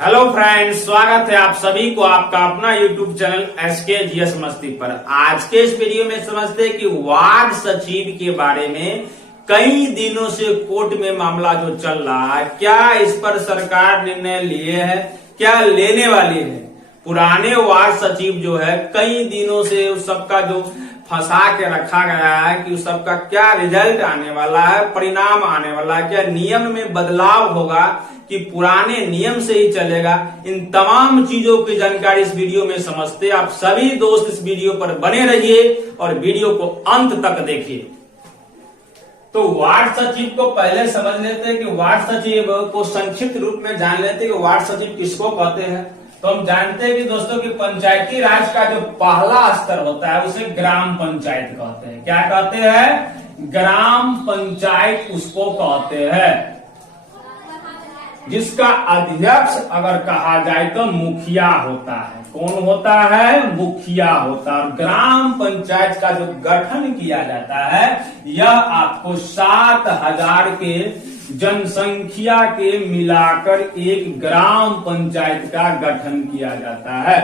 Hello friends, स्वागत है आप सभी को आपका अपना यूट्यूब चैनल SKGS मस्ती पर। आज के इस वीडियो में समझते हैं कि वार्ड सचिव के बारे में कई दिनों से कोर्ट में मामला जो चल रहा है, क्या इस पर सरकार निर्णय लिए है, क्या लेने वाली है। पुराने वार्ड सचिव जो है कई दिनों से उस सबका जो फंसा के रखा गया है कि उस सबका क्या रिजल्ट आने वाला है, परिणाम आने वाला है, क्या नियम में बदलाव होगा कि पुराने नियम से ही चलेगा। इन तमाम चीजों की जानकारी इस वीडियो में समझते हैं। आप सभी दोस्त इस वीडियो पर बने रहिए और वीडियो को अंत तक देखिए। तो वार्ड सचिव को पहले समझ लेते हैं कि वार्ड सचिव को संक्षिप्त रूप में जान लेते हैं कि वार्ड सचिव किसको कहते हैं। तो हम जानते हैं कि दोस्तों की पंचायती राज का जो पहला स्तर होता है उसे ग्राम पंचायत कहते हैं। क्या कहते हैं? ग्राम पंचायत उसको कहते हैं, जिसका अध्यक्ष अगर कहा जाए तो मुखिया होता है। कौन होता है? मुखिया होता है। ग्राम पंचायत का जो गठन किया जाता है यह आपको 7,000 के जनसंख्या के मिलाकर एक ग्राम पंचायत का गठन किया जाता है।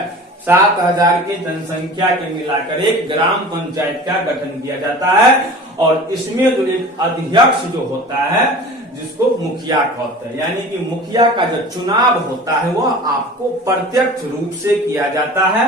7,000 की जनसंख्या के मिलाकर एक ग्राम पंचायत का गठन किया जाता है और इसमें जो एक अध्यक्ष जो होता है जिसको मुखिया कहते हैं, यानी कि मुखिया का जो चुनाव होता है वह आपको प्रत्यक्ष रूप से किया जाता है,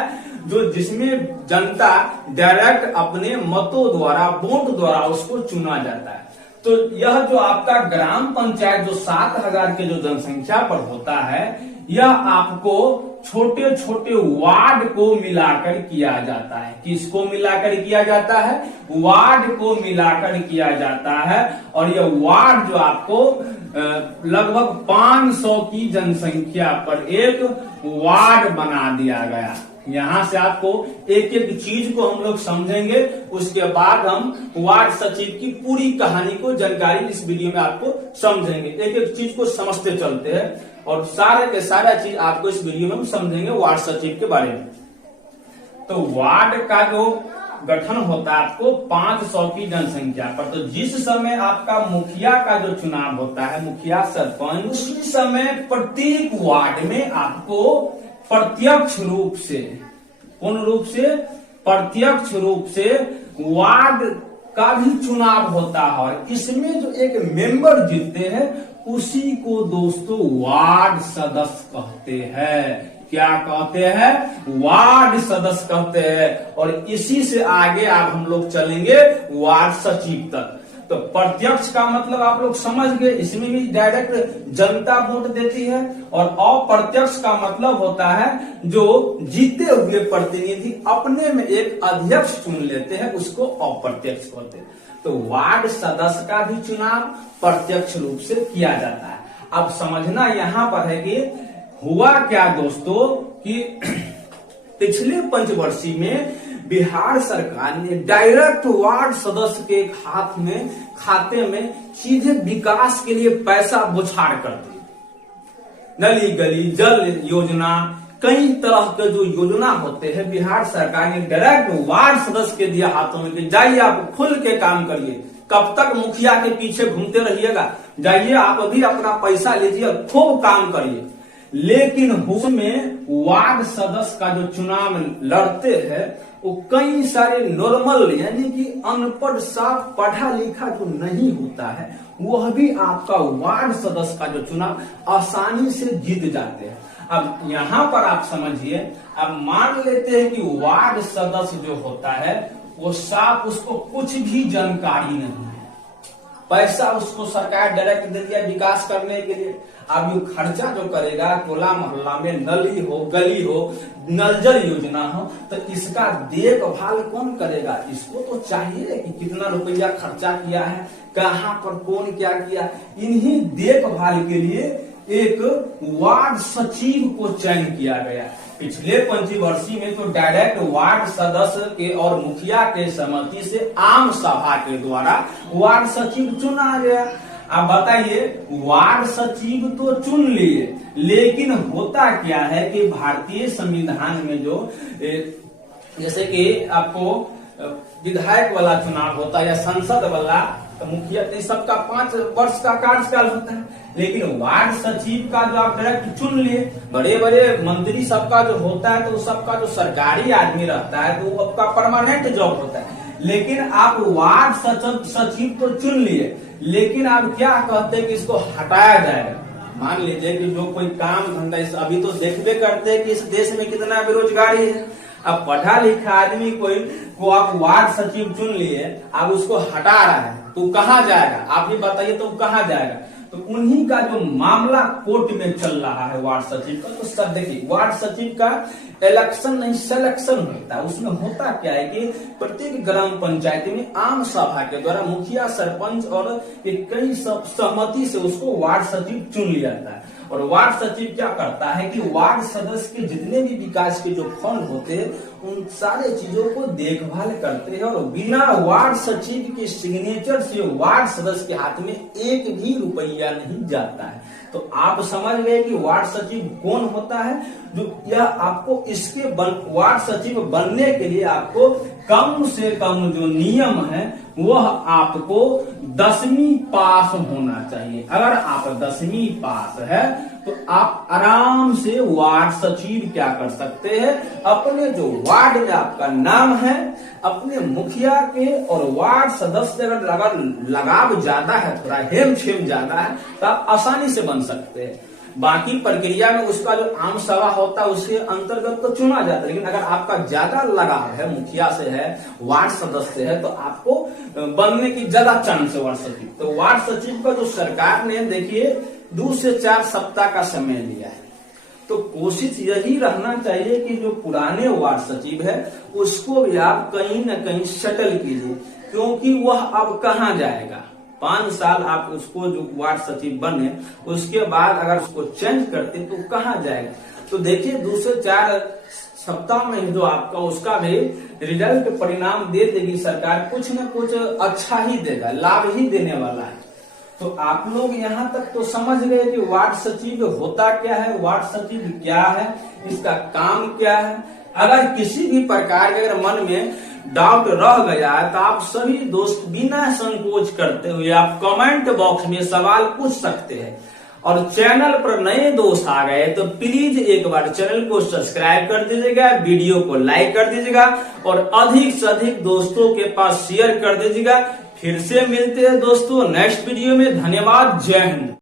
जो जिसमें जनता डायरेक्ट अपने मतों द्वारा, वोट द्वारा उसको चुना जाता है। तो यह जो आपका ग्राम पंचायत जो 7,000 के जो जनसंख्या पर होता है, यह आपको छोटे छोटे वार्ड को मिलाकर किया जाता है। किसको मिलाकर किया जाता है? वार्ड को मिलाकर किया जाता है। और यह वार्ड जो आपको लगभग 500 की जनसंख्या पर एक वार्ड बना दिया गया। यहां से आपको एक एक चीज को हम लोग समझेंगे, उसके बाद हम वार्ड सचिव की पूरी कहानी को, जानकारी इस वीडियो में आपको समझेंगे। एक एक चीज को समझते चलते हैं और सारे के सारा चीज आपको इस वीडियो में हम समझेंगे वार्ड सचिव के बारे में। तो वार्ड का जो गठन होता है आपको 500 की जनसंख्या पर। तो जिस समय आपका मुखिया का जो चुनाव होता है, मुखिया सरपंच, उसी समय प्रत्येक वार्ड में आपको प्रत्यक्ष रूप से, पूर्ण रूप से, प्रत्यक्ष रूप से वार्ड का भी चुनाव होता है और इसमें जो एक मेंबर जीतते हैं उसी को दोस्तों वार्ड सदस्य कहते हैं। क्या कहते हैं? वार्ड सदस्य कहते हैं। और इसी से आगे आप हम लोग चलेंगे वार्ड सचिव तक। तो प्रत्यक्ष का मतलब आप लोग समझ गए, इसमें भी डायरेक्ट जनता वोट देती है। और अप्रत्यक्ष का मतलब होता है जो जीते हुए प्रतिनिधि अपने में एक अध्यक्ष चुन लेते हैं, उसको अप्रत्यक्ष कहते हैं। तो वार्ड सदस्य का भी चुनाव प्रत्यक्ष रूप से किया जाता है। अब समझना यहाँ पर है कि हुआ क्या दोस्तों कि पिछले पंचवर्षीय में बिहार सरकार ने डायरेक्ट वार्ड सदस्य के खाते में सीधे विकास के लिए पैसा बौछार कर दी। नली गली जल योजना, कई तरह के जो योजना होते हैं बिहार सरकार ने डायरेक्ट वार्ड सदस्य के दिया हाथों में कि जाइए आप खुल के काम करिए। कब तक मुखिया के पीछे घूमते रहिएगा? जाइए आप अभी अपना पैसा लीजिए, खूब काम करिए। लेकिन उसमें वार्ड सदस्य का जो चुनाव लड़ते हैं वो कई सारे नॉर्मल, यानी कि अनपढ़, साफ पढ़ा लिखा जो नहीं होता है वह भी आपका वार्ड सदस्य का जो चुनाव आसानी से जीत जाते हैं। अब यहाँ पर आप समझिए, अब मान लेते हैं कि वार्ड सदस्य जो होता है वो साफ, उसको कुछ भी जानकारी नहीं है, पैसा उसको सरकार डायरेक्ट दे दिया विकास करने के लिए। अब ये खर्चा जो करेगा, टोला मोहल्ला में नली हो, गली हो, नल जल योजना हो, तो इसका देखभाल कौन करेगा? इसको तो चाहिए कि कितना रुपया खर्चा किया है, कहाँ पर कौन क्या किया। इन्हीं देखभाल के लिए एक वार्ड सचिव को चयन किया गया। पिछले पंचवर्षीय में तो डायरेक्ट वार्ड सदस्य के और मुखिया के सहमति से आम सभा के द्वारा वार्ड सचिव चुना गया। अब बताइए, वार्ड सचिव तो चुन लिए, लेकिन होता क्या है कि भारतीय संविधान में जो जैसे कि आपको विधायक वाला चुनाव होता है या संसद वाला तो मुखिया सबका 5 वर्ष का कार्यकाल होता है, लेकिन वार्ड सचिव का जो आप डायरेक्ट चुन लिए, बड़े बड़े मंत्री सबका जो होता है तो सबका जो सरकारी आदमी रहता है तो वो आपका परमानेंट जॉब होता है। लेकिन आप वार्ड सचिव तो चुन लिए, लेकिन आप क्या कहते हैं कि इसको हटाया जाएगा। मान लीजिए कि जो कोई काम धंधा, अभी तो देखबे करते हैं कि इस देश में कितना बेरोजगारी है। अब पढ़ा लिखा आदमी कोई को आप वार्ड सचिव चुन लिए, आप उसको हटा रहा है तो कहाँ जाएगा, आप ही बताइए तो कहाँ जाएगा। तो उन्हीं का जो मामला कोर्ट में चल रहा है वार्ड सचिव का। तो सर देखिए, वार्ड सचिव का इलेक्शन नहीं सिलेक्शन होता है। उसमें होता क्या है कि प्रत्येक ग्राम पंचायत में आम सभा के द्वारा मुखिया, सरपंच और कई सहमति से उसको वार्ड सचिव चुन लिया जाता है। और वार्ड सचिव क्या करता है कि वार्ड सदस्य के जितने भी विकास के जो फंड होते हैं उन सारे चीजों को देखभाल करते हैं, और बिना वार्ड सचिव के सिग्नेचर से वार्ड सदस्य के हाथ में 1 भी रुपया नहीं जाता है। तो आप समझ गए कि वार्ड सचिव कौन होता है। जो यह आपको इसके वार्ड सचिव बनने के लिए आपको कम से कम जो नियम है वह आपको 10वीं पास होना चाहिए। अगर आप 10वीं पास है तो आप आराम से वार्ड सचिव क्या कर सकते हैं, अपने जो वार्ड में आपका नाम है, अपने मुखिया के और वार्ड सदस्य अगर लगाव ज्यादा है, थोड़ा हेम छेम ज्यादा है, तो आप आसानी से बन सकते हैं। बाकी प्रक्रिया में उसका जो आम सभा होता है उसके अंतर्गत तो चुना जाता है, लेकिन अगर आपका ज्यादा लगाव है, मुखिया से है, वार्ड सदस्य है, तो आपको बनने की ज्यादा चांस है वार्ड सचिव। तो वार्ड सचिव का जो सरकार ने देखिए 2 से 4 सप्ताह का समय लिया है। तो कोशिश यही रहना चाहिए कि जो पुराने वार्ड सचिव है उसको भी आप कहीं न कहीं शटल कीजिए, क्योंकि वह अब कहाँ जाएगा। 5 साल आप उसको जो वार्ड सचिव बने, उसके बाद अगर उसको चेंज करते तो कहाँ जाएगा। तो देखिए 2 से 4 सप्ताह में जो आपका उसका भी रिजल्ट परिणाम दे देगी सरकार, कुछ न कुछ अच्छा ही देगा, लाभ ही देने वाला है। तो आप लोग यहाँ तक तो समझ गए कि वार्ड सचिव होता क्या है, वार्ड सचिव क्या है, इसका काम क्या है। अगर किसी भी प्रकार के अगर मन में डाउट रह गया है तो आप सभी दोस्त बिना संकोच करते हुए आप कमेंट बॉक्स में सवाल पूछ सकते हैं। और चैनल पर नए दोस्त आ गए तो प्लीज एक बार चैनल को सब्सक्राइब कर दीजिएगा, वीडियो को लाइक कर दीजिएगा और अधिक से अधिक दोस्तों के पास शेयर कर दीजिएगा। फिर से मिलते हैं दोस्तों नेक्स्ट वीडियो में। धन्यवाद, जय हिंद।